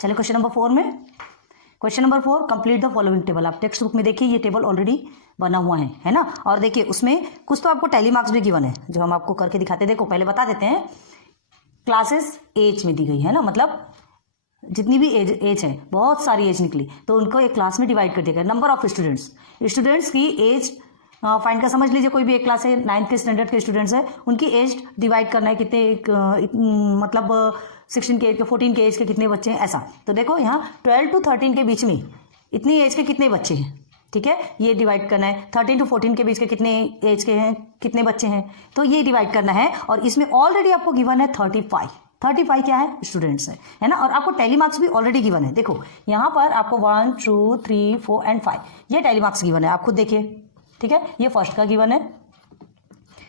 चलिए question number 4 में, question number 4, complete the following table. आप टेक्स्ट बुक में देखिए ये टेबल ऑलरेडी बना हुआ है ना। और देखिए उसमें कुछ तो आपको टैली मार्क्स भी गिवन है जो हम आपको करके दिखाते हैं। देखो पहले बता देते हैं, क्लासेस एज में दी गई है ना, मतलब जितनी भी एज है, बहुत सारी एज निकली तो उनको एक क्लास में डिवाइड कर दिया गया। नंबर ऑफ स्टूडेंट्स की एज फाइंड कर, समझ लीजिए कोई भी एक क्लास है, 9th के स्टैंडर्ड के स्टूडेंट्स है, उनकी एज डिवाइड करना है कितने, मतलब 16 के एज के, 14 के एज के कितने बच्चे हैं ऐसा। तो देखो यहाँ 12 to 13 के बीच में इतनी एज के कितने बच्चे हैं, ठीक है, ये डिवाइड करना है। 13 to 14 के बीच के कितने एज के हैं, कितने बच्चे हैं, तो ये डिवाइड करना है। और इसमें ऑलरेडी आपको गिवन है 35 क्या है, स्टूडेंट्स है ना। और आपको टैली मार्क्स भी ऑलरेडी गिवन है। देखो यहाँ पर आपको 1 2 3 4 एंड 5 ये टैली मार्क्स गिवन है, आप खुद देखिए, ठीक है। ये फर्स्ट का गिवन है।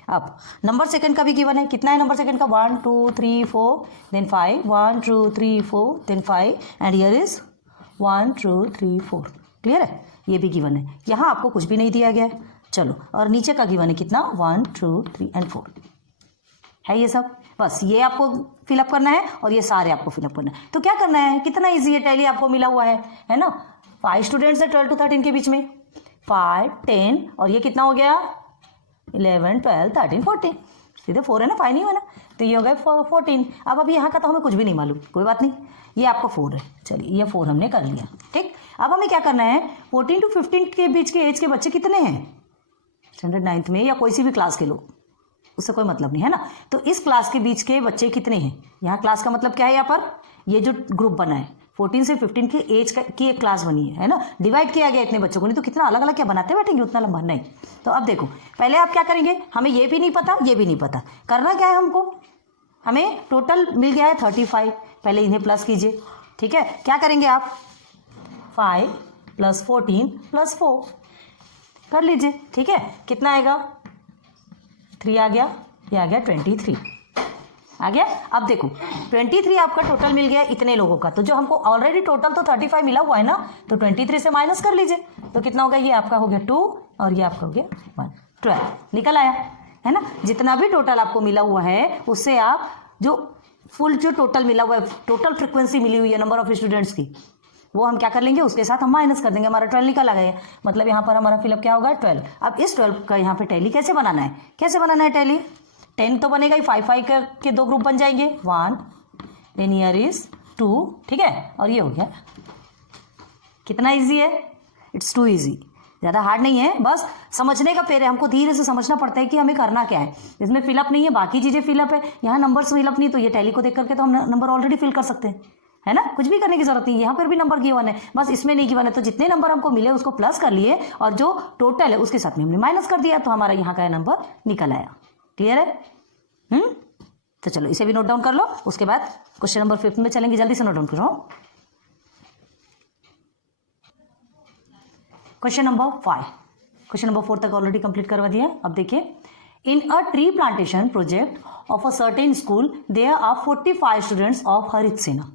अब नंबर सेकंड का भी गिवन है, कितना है नंबर सेकंड का, 1 2 3 4 then 5, 1 2 3 4 then 5 and here is 1 2 3 4। Clear है, ये भी गिवन है। यहाँ आपको कुछ भी नहीं दिया गया है। चलो, और नीचे का गिवन है कितना, 1 2 3 एंड 4 है ये सब। बस ये आपको फिलअप करना है और ये सारे आपको फिलअप करना है। तो क्या करना है, कितना ईजी है, टैली आपको मिला हुआ है ना। 5 स्टूडेंट्स है 12 to 13 के बीच में, 5 10 और ये कितना हो गया, 11 12 13 14, सीधे 4 है ना, 5 नहीं हुआ ना, तो ये हो गया 14। अब अभी यहाँ का तो हमें कुछ भी नहीं मालूम, कोई बात नहीं, ये आपका 4 है। चलिए ये 4 हमने कर लिया, ठीक। अब हमें क्या करना है, 14 to 15 के बीच के एज के बच्चे कितने हैं, स्टैंडर्ड 9th में या कोई सी भी क्लास के लोग, उससे कोई मतलब नहीं है ना। तो इस क्लास के बीच के बच्चे कितने हैं, यहाँ क्लास का मतलब क्या है, यहाँ पर ये जो ग्रुप बना है 14 से 15 की एज की एक क्लास बनी है ना, डिवाइड किया गया इतने बच्चों को, नहीं तो कितना अलग अलग क्या बनाते बैठेंगे उतना लंबा नहीं। तो अब देखो पहले आप क्या करेंगे, हमें ये भी नहीं पता ये भी नहीं पता, करना क्या है हमको, हमें टोटल मिल गया है 35, पहले इन्हें प्लस कीजिए, ठीक है। क्या करेंगे आप, 5 + 14 + 4 कर लीजिए, ठीक है। कितना आएगा, 3 आ गया, ये आ गया 23 आ गया। अब देखो 23 आपका टोटल मिल गया इतने लोगों का, तो जो हमको ऑलरेडी टोटल तो 35 मिला हुआ है ना, तो 23 से माइनस कर लीजिए, तो कितना होगा, ये आपका हो गया 2 और ये आपका हो गया 1, 12 निकल आया है ना। जितना भी टोटल आपको मिला हुआ है उससे आप जो फुल जो टोटल मिला हुआ है, टोटल फ्रिक्वेंसी मिली हुई है नंबर ऑफ स्टूडेंट्स की, वो हम क्या कर लेंगे, उसके साथ हम माइनस कर देंगे, हमारा 12 निकल आ गया। मतलब यहाँ पर हमारा फिलअप क्या होगा, 12। अब इस 12 का यहाँ पे टैली कैसे बनाना है, कैसे बनाना है टैली, 10 तो बनेगा ही, 5 के 2 ग्रुप बन जाएंगे, 1 देन हियर इज 2, ठीक है। और ये हो गया, कितना इजी है, इट्स टू इजी, ज़्यादा हार्ड नहीं है, बस समझने का फेर है, हमको धीरे से समझना पड़ता है कि हमें करना क्या है। इसमें फिलअप नहीं है, बाकी चीज़ें फिलअप है, यहाँ नंबर्स फिलअप नहीं, तो ये टैली को देख करके तो हम नंबर ऑलरेडी फिल कर सकते हैं, है ना, कुछ भी करने की जरूरत नहीं। यहाँ पर भी नंबर गिवन है, बस इसमें नहीं गिवन है, तो जितने नंबर हमको मिले उसको प्लस कर लिए और जो टोटल है उसके साथ में हमने माइनस कर दिया, तो हमारा यहाँ का नंबर निकल आया। क्लियर है, तो चलो इसे भी नोट डाउन कर लो, उसके बाद क्वेश्चन नंबर 5 में चलेंगे, जल्दी से नोट डाउन करो। क्वेश्चन नंबर 5, क्वेश्चन नंबर 4 तक ऑलरेडी कंप्लीट करवा दिया। अब देखिए, in a tree plantation project of a certain school there are 45 students of Harit Sena,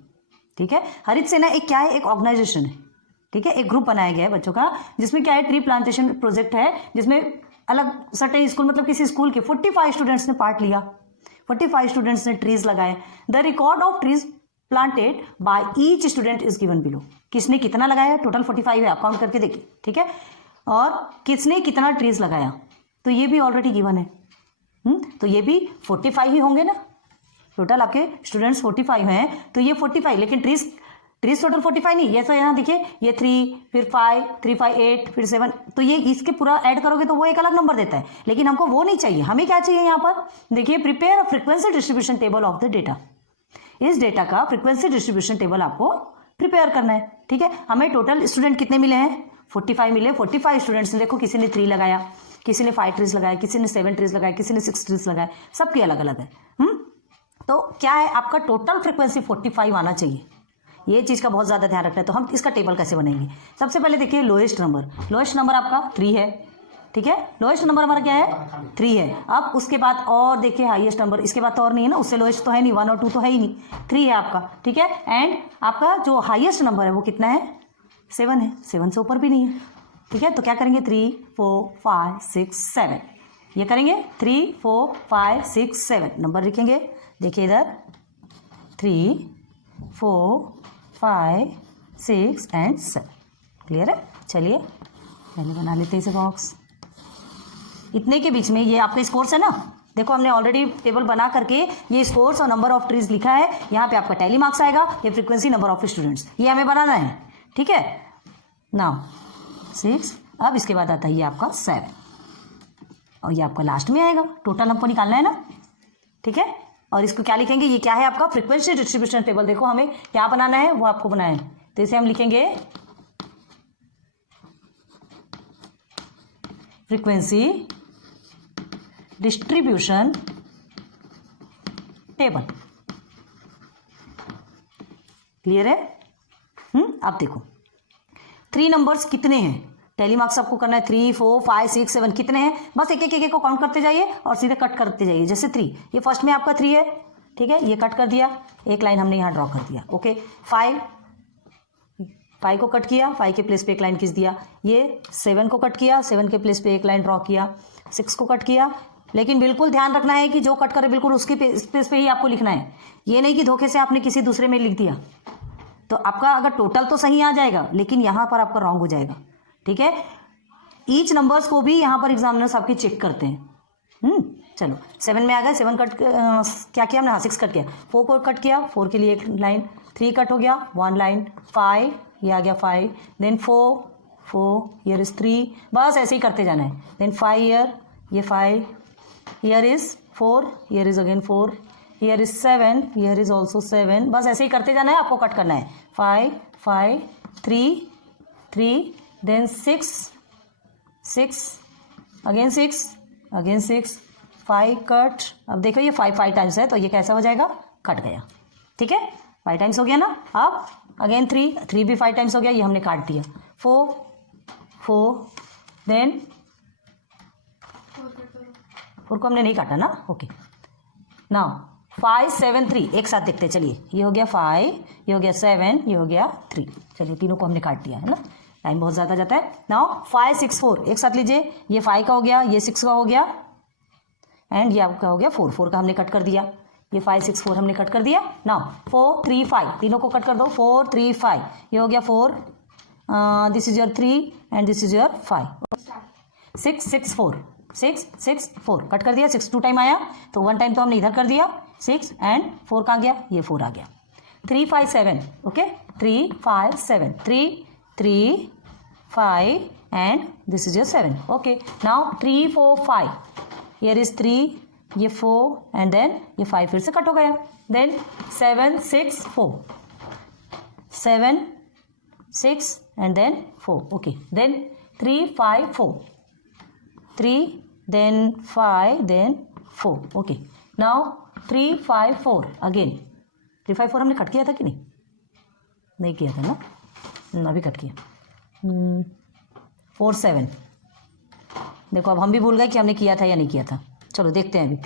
ठीक है। हरित सेना एक क्या है, एक ऑर्गेनाइजेशन है, ठीक है, एक ग्रुप बनाया गया है बच्चों का, जिसमें क्या है, ट्री प्लांटेशन प्रोजेक्ट है, जिसमें अलग सर्टेन स्कूल मतलब किसी स्कूल के 45 स्टूडेंट्स ने पार्ट लिया, 45 स्टूडेंट्स ने ट्रीज लगाए। The record of trees planted by each student is given below, किसने कितना लगाया, टोटल 45 है, आप काउंट करके देखिए, ठीक है। और किसने कितना ट्रीज लगाया, तो ये भी ऑलरेडी गिवन है, तो ये भी 45 ही होंगे ना, टोटल आपके स्टूडेंट्स 45 हैं, तो ये 45, लेकिन ट्रीज टोटल 45 नहीं, ये तो यहाँ देखिए, ये 3 फिर 5 3 5 8 फिर 7, तो ये इसके पूरा ऐड करोगे तो वो एक अलग नंबर देता है, लेकिन हमको वो नहीं चाहिए। हमें क्या चाहिए यहाँ पर, देखिए, prepare a frequency distribution table of the data, इस डेटा का फ्रीक्वेंसी डिस्ट्रीब्यूशन टेबल आपको प्रिपेयर करना है, ठीक है। हमें टोटल स्टूडेंट कितने मिले हैं, 45 मिले। 45 स्टूडेंट्स ने, देखो किसी ने 3 लगाया, किसी ने 5 ट्रीज लगाया, किसी ने 7 ट्रीज लगाया, किसी ने 6 ट्रीज लगाया, सबके अलग अलग है। तो क्या है, आपका टोटल फ्रीक्वेंसी 45 आना चाहिए, ये चीज़ का बहुत ज़्यादा ध्यान रखना है। तो हम इसका टेबल कैसे बनाएंगे, सबसे पहले देखिए, लोएस्ट नंबर आपका 3 है, ठीक है, लोएस्ट नंबर हमारा क्या है, 3 है। अब उसके बाद और देखिए हाईएस्ट नंबर, इसके बाद तो और नहीं है ना, उससे लोएस्ट तो है नहीं, 1 और 2 तो है ही नहीं, 3 है आपका, ठीक है। एंड आपका जो हाईएस्ट नंबर है वो कितना है, 7 है, 7 से ऊपर भी नहीं है, ठीक है। तो क्या करेंगे, 3 4 5 6 7, ये करेंगे 3 4 5 6 7 नंबर लिखेंगे, देखिए इधर 3 4 5 6 एंड 7। क्लियर है? चलिए पहले बना लेते हैं इसे बॉक्स। इतने के बीच में ये आपका स्कोर्स है ना, देखो हमने ऑलरेडी टेबल बना करके ये स्कोर्स और नंबर ऑफ ट्रीज लिखा है। यहाँ पे आपका टैली मार्क्स आएगा, ये फ्रीक्वेंसी, नंबर ऑफ स्टूडेंट्स, ये हमें बनाना है। ठीक है, नाउ 6, अब इसके बाद आता है ये आपका 7 और ये आपका लास्ट में आएगा। टोटल हमको निकालना है ना, ठीक है। और इसको क्या लिखेंगे, ये क्या है आपका फ्रीक्वेंसी डिस्ट्रीब्यूशन टेबल। देखो हमें क्या बनाना है वो आपको बनाना है, तो इसे हम लिखेंगे फ्रीक्वेंसी डिस्ट्रीब्यूशन टेबल। क्लियर है? अब देखो 3 नंबर्स कितने हैं, टैली मार्क्स आपको करना है। 3 4 5 6 7 कितने हैं, बस एक एक को काउंट करते जाइए और सीधे कट करते जाइए। जैसे 3, ये फर्स्ट में आपका 3 है, ठीक है, ये कट कर दिया, एक लाइन हमने यहाँ ड्रॉ कर दिया। ओके, 5 को कट किया, 5 के प्लेस पे एक लाइन खींच दिया। ये 7 को कट किया, 7 के प्लेस पे एक लाइन ड्रॉ किया। 6 को कट किया, लेकिन बिल्कुल ध्यान रखना है कि जो कट करे बिल्कुल उसकी स्पेस पे ही आपको लिखना है। ये नहीं कि धोखे से आपने किसी दूसरे में लिख दिया तो आपका अगर टोटल तो सही आ जाएगा लेकिन यहाँ पर आपका रॉन्ग हो जाएगा। ठीक है, ईच नंबर्स को भी यहाँ पर एग्जामिनर्स आपकी चेक करते हैं। चलो 7 में आ गए, 7 कट क्या किया हमने, हाँ 6 कट किया। 4 को कट किया, 4 के लिए एक लाइन। 3 कट हो गया, 1 लाइन। 5 ये आ गया 5, देन 4 हियर इज 3, बस ऐसे ही करते जाना है। देन 5 हियर, ये 5, here is 4, here is again 4, here is 7, here is also 7, बस ऐसे ही करते जाना है, आपको कट करना है। 5 5 3 देन 6 अगेन 6 5 कट। अब देखो ये 5 टाइम्स है तो ये कैसा हो जाएगा, कट गया। ठीक है, 5 टाइम्स हो गया ना। अब अगेन 3 भी 5 टाइम्स हो गया, ये हमने काट दिया। 4 देन 4 को हमने नहीं काटा ना। ओके, नाउ 5 7 3 एक साथ देखते हैं। चलिए, ये हो गया 5, ये हो गया 7, ये हो गया 3। चलिए तीनों को हमने काट दिया है ना, टाइम बहुत ज़्यादा जाता है। नाउ 5 6 4 एक साथ लीजिए, ये 5 का हो गया, ये 6 का हो गया एंड ये आपका हो गया 4 का हमने कट कर दिया। ये 5 6 4 हमने कट कर दिया। नाउ 4 3 5 तीनों को कट कर दो। 4 3 5 ये हो गया 4, this is your 3 and this is your 5। 6 6 4 cut कर दिया। 6 2 टाइम आया तो 1 टाइम तो हमने इधर कर दिया। 6 एंड 4 कहाँ गया, ये 4 आ गया। 3 5 7 okay, 3 5 7 3 5 and this is your 7। Okay, now 3 4 5 here is 3, ये 4 एंड देन ये 5 फिर से कट हो गया। Then 7 6 4 7 6 and then 4। Okay, then 3 5 4 3 then 5 then 4। Okay, now 3 5 4 again. 3 5 4 हमने कट किया था कि नहीं किया था ना, अभी कट किया। 4 7 देखो अब हम भी भूल गए कि हमने किया था या नहीं किया था। चलो देखते हैं अभी।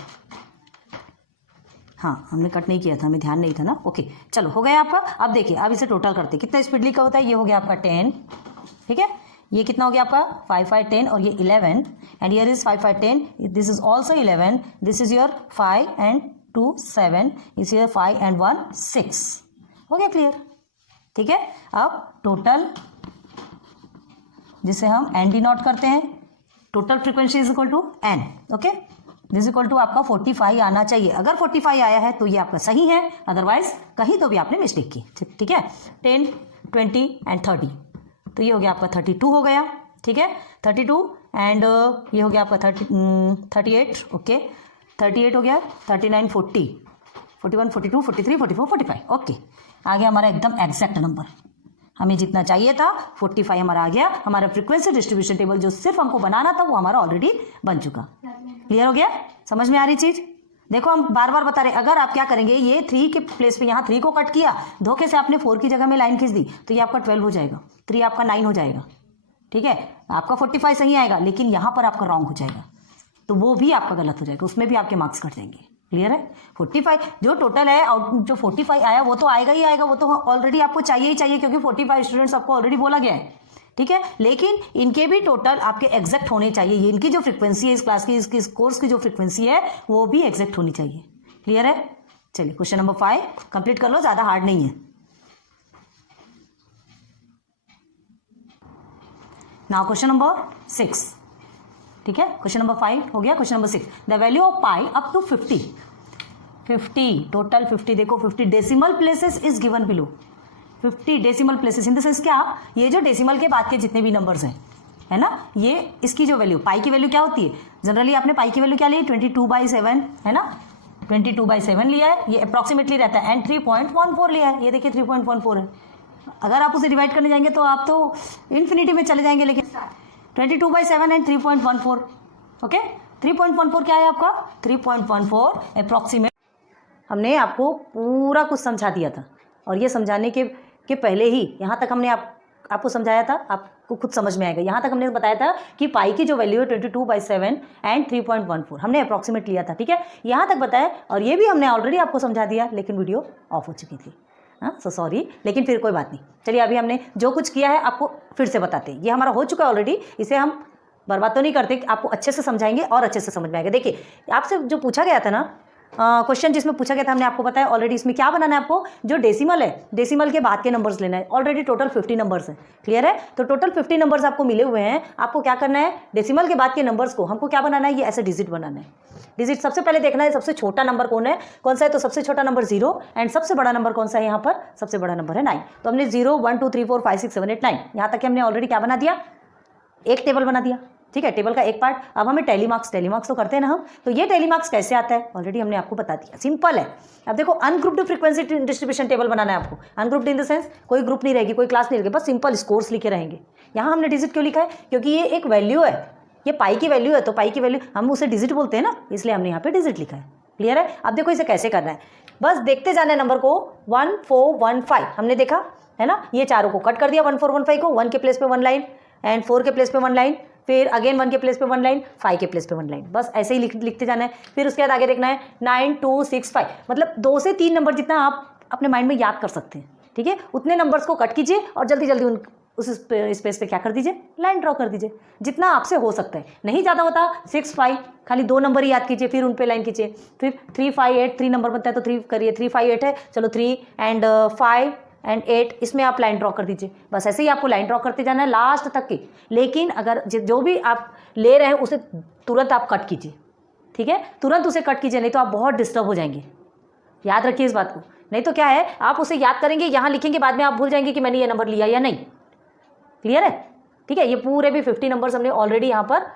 हाँ, हमने कट नहीं किया था, हमें ध्यान नहीं था ना। ओके, चलो हो गया आपका। अब देखिए, अब इसे टोटल करते हैं। कितना स्पीडली का होता है, ये हो गया आपका 10। ठीक है, ये कितना हो गया आपका 5 5 10 और ये 11 and here is 5 5 10, this is also 11, this is your 5 and 2 7, is your 5 and 1 6। हो गया क्लियर? ठीक है, अब टोटल जिसे हम एन डिनोट करते हैं, total frequency is equal to N. Okay, this equal to आपका 45 आना चाहिए। अगर 45 आया है तो ये आपका सही है, अदरवाइज कहीं तो भी आपने मिस्टेक की। ठीक है, 10 20 एंड 30 तो ये हो गया आपका 32 हो गया। ठीक है, 32 एंड ये हो गया आपका 38। ओके, 38 हो गया, 39 40 41 42 43 44 45। ओके, आ गया हमारा एकदम एग्जैक्ट नंबर। हमें जितना चाहिए था 45 हमारा आ गया। हमारा फ्रीक्वेंसी डिस्ट्रीब्यूशन टेबल जो सिर्फ हमको बनाना था वो हमारा ऑलरेडी बन चुका। क्लियर हो गया? समझ में आ रही चीज? देखो हम बार बार बता रहे, अगर आप क्या करेंगे, ये 3 के प्लेस पे यहाँ 3 को कट किया, धोखे से आपने 4 की जगह में लाइन खींच दी तो ये आपका 12 हो जाएगा, 3 आपका 9 हो जाएगा। ठीक है, आपका 45 सही आएगा लेकिन यहाँ पर आपका रॉन्ग हो जाएगा तो वो भी आपका गलत हो जाएगा, उसमें भी आपके मार्क्स कट जाएंगे। क्लियर है? 45 जो टोटल है, जो 45 आया वो तो आएगा ही आएगा, वो तो ऑलरेडी आपको चाहिए ही चाहिए क्योंकि 45 स्टूडेंट्स आपको ऑलरेडी बोला गया है। ठीक है, लेकिन इनके भी टोटल आपके एग्जैक्ट होने चाहिए। ये इनकी जो फ्रीक्वेंसी है इस क्लास की, इस कोर्स की जो फ्रीक्वेंसी है वो भी एग्जैक्ट होनी चाहिए। क्लियर है? चलिए क्वेश्चन नंबर 5 कंप्लीट कर लो, ज़्यादा हार्ड नहीं है। नाउ क्वेश्चन नंबर 6, ठीक है, क्वेश्चन नंबर 5 हो गया। Question number 6, the value of pi up to 50 total 50, देखो 50 decimal places is given below. 50 decimal places in the sense क्या, ये जो डेसिमल के बाद के जितने भी नंबर्स हैं, है ना, ये इसकी जो वैल्यू, पाई की वैल्यू क्या होती है, जनरली आपने पाई की वैल्यू क्या ली, 22/7, है ना, 22/7 लिया है, ये अप्रॉक्सीमेटली रहता है, एंड 3.14 लिया है, ये देखिए 3.14 है। अगर आप उसे डिवाइड करने जाएंगे तो आप तो इन्फिनिटी में चले जाएंगे, लेकिन 22/7 एंड 3.14, ओके, 3.14 क्या है आपका, 3.14 अप्रॉक्सीमेट। हमने आपको पूरा कुछ समझा दिया था, और ये समझाने के पहले ही यहाँ तक हमने आपको समझाया था, आपको खुद समझ में आएगा। यहाँ तक हमने बताया था कि पाई की जो वैल्यू है 22/7 एंड 3.14 हमने अप्रॉक्सीमेट लिया था, ठीक है, यहाँ तक बताया, और ये भी हमने ऑलरेडी आपको समझा दिया, लेकिन वीडियो ऑफ हो चुकी थी, हाँ, सो सॉरी, लेकिन फिर कोई बात नहीं। चलिए अभी हमने जो कुछ किया है आपको फिर से बताते हैं, ये हमारा हो चुका है ऑलरेडी, इसे हम बर्बाद तो नहीं करते, आपको अच्छे से समझाएंगे और अच्छे से समझ में आएगा। देखिए आपसे जो पूछा गया था ना क्वेश्चन, जिसमें पूछा गया था, हमने आपको बताया ऑलरेडी, इसमें क्या बनाना है आपको, जो डेसिमल है, डेसिमल के बाद के नंबर्स लेना है। ऑलरेडी टोटल 50 नंबर्स हैं, क्लियर है, तो टोटल 50 नंबर्स आपको मिले हुए हैं। आपको क्या करना है, डेसिमल के बाद के नंबर्स को हमको क्या बनाना है, ये ऐसे डिजिट बनाना है। डिजिट सबसे पहले देखना है सबसे छोटा नंबर कौन सा है, तो सबसे छोटा नंबर 0, एंड सबसे बड़ा नंबर कौन सा है, यहाँ पर सबसे बड़ा नंबर है 9। तो हमने 0 1 2 3 4 5 6 7 8 9 यहाँ तक हमने ऑलरेडी क्या बना दिया, एक टेबल बना दिया, ठीक है, टेबल का एक पार्ट। अब हमें टेलीमार्क्स तो करते हैं ना हम, तो ये टेलीमार्क्स कैसे आता है, ऑलरेडी हमने आपको बता दिया, सिंपल है। अब देखो अनग्रुप्ड फ्रीक्वेंसी डिस्ट्रीब्यूशन टेबल बनाना है आपको। अनग्रुप्ड इन द सेंस कोई ग्रुप नहीं रहेगी, कोई क्लास नहीं रहेगी, बस सिंपल स्कोर्स लिखे रहेंगे। यहाँ हमने डिजिट क्यों लिखा है, क्योंकि ये एक वैल्यू है, ये पाई की वैल्यू है, तो पाई की वैल्यू हम उसे डिजिट बोलते हैं ना, इसलिए हमने यहाँ पे डिजिट लिखा है, क्लियर है। अब देखो इसे कैसे करना है, बस देखते जाना है नंबर को। 1 4 1 5 हमने देखा है ना, ये चारों को कट कर दिया, 1 4 1 5 को, 1 के प्लेस पे 1 लाइन, एंड 4 के प्लेस पे 1 लाइन, फिर अगेन 1 के प्लेस पे 1 लाइन, 5 के प्लेस पे 1 लाइन, बस ऐसे ही लिखते जाना है। फिर उसके बाद आगे देखना है 9 2 6 5, मतलब 2 से 3 नंबर जितना आप अपने माइंड में याद कर सकते हैं, ठीक है, उतने नंबर्स को कट कीजिए और जल्दी जल्दी उस स्पेस पे क्या कर दीजिए, लाइन ड्रॉ कर दीजिए, जितना आपसे हो सकता है, नहीं ज़्यादा होता 6 5, खाली 2 नंबर ही याद कीजिए, फिर उन पे लाइन कीजिए। फिर 3 5 8, 3 नंबर बनता है तो 3 करिए, 3 5 8 है, चलो 3 एंड 5 एंड 8, इसमें आप लाइन ड्रॉ कर दीजिए। बस ऐसे ही आपको लाइन ड्रॉ करते जाना है लास्ट तक की। लेकिन अगर जो भी आप ले रहे हैं उसे तुरंत आप कट कीजिए, ठीक है, तुरंत उसे कट कीजिए, नहीं तो आप बहुत डिस्टर्ब हो जाएंगे, याद रखिए इस बात को। नहीं तो क्या है, आप उसे याद करेंगे, यहाँ लिखेंगे, बाद में आप भूल जाएंगे कि मैंने ये नंबर लिया या नहीं, क्लियर है, ठीक है। ये पूरे भी 50 नंबर्स हमने ऑलरेडी यहाँ पर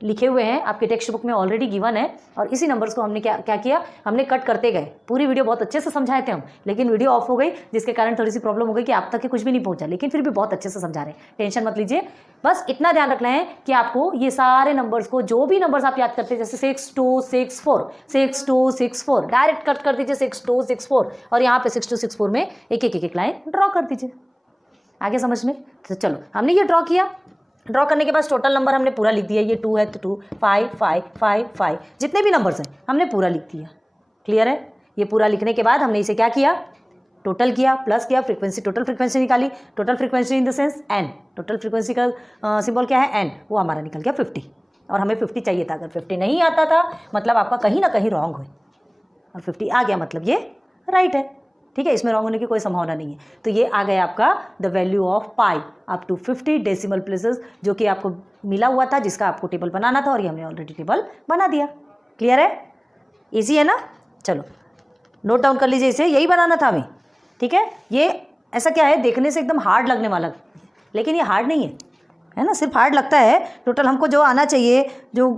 लिखे हुए हैं, आपके टेक्स्ट बुक में ऑलरेडी गिवन है, और इसी नंबर्स को हमने क्या किया, हमने कट करते गए। पूरी वीडियो बहुत अच्छे से समझाए थे हम, लेकिन वीडियो ऑफ हो गई, जिसके कारण थोड़ी सी प्रॉब्लम हो गई कि आप तक के कुछ भी नहीं पहुंचा, लेकिन फिर भी बहुत अच्छे से समझा रहे हैं, टेंशन मत लीजिए। बस इतना ध्यान रखना है कि आपको ये सारे नंबर्स को, जो भी नंबर्स आप याद करते हैं, जैसे 6 2 6 4 6 2 6 4, डायरेक्ट कट कर दीजिए 6 2 6 4, और यहाँ पे 6 2 6 4 में एक लाइन ड्रॉ कर दीजिए। आगे समझ में, तो चलो हमने ये ड्रॉ किया। ड्रॉ करने के बाद टोटल नंबर हमने पूरा लिख दिया, ये 2 है तो 2 5 5 5 5, जितने भी नंबर्स हैं हमने पूरा लिख दिया, क्लियर है। ये पूरा लिखने के बाद हमने इसे क्या किया, टोटल किया, प्लस किया, फ्रीक्वेंसी, टोटल फ्रीक्वेंसी निकाली। Total frequency in the sense an, total frequency का सिंबल क्या है, एन, वो हमारा निकल गया 50, और हमें 50 चाहिए था। अगर 50 नहीं आता था मतलब आपका कहीं ना कहीं रॉन्ग है, और 50 आ गया मतलब ये राइट है, ठीक है, इसमें रॉन्ग होने की कोई संभावना नहीं है। तो ये आ गया आपका the value of pi up to 50 decimal places, जो कि आपको मिला हुआ था, जिसका आपको टेबल बनाना था, और ये हमने ऑलरेडी टेबल बना दिया, क्लियर है, इजी है ना। चलो नोट डाउन कर लीजिए, इसे यही बनाना था हमें, ठीक है। ये ऐसा क्या है, देखने से एकदम हार्ड लगने वाला, लेकिन ये हार्ड नहीं है ना, सिर्फ हार्ड लगता है। टोटल हमको जो आना चाहिए, जो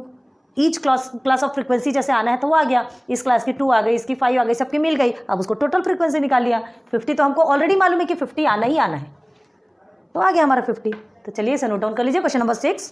ईच क्लास ऑफ फ्रीक्वेंसी जैसे आना है तो वो आ गया, इस क्लास की 2 आ गई, इसकी 5 आ गई, सबकी मिल गई। अब उसको टोटल फ्रीक्वेंसी निकाल लिया। 50 तो हमको ऑलरेडी मालूम है कि 50 आना ही आना है, तो आ गया हमारा 50। तो चलिए इसे नोट डाउन कर लीजिए। Question number 6,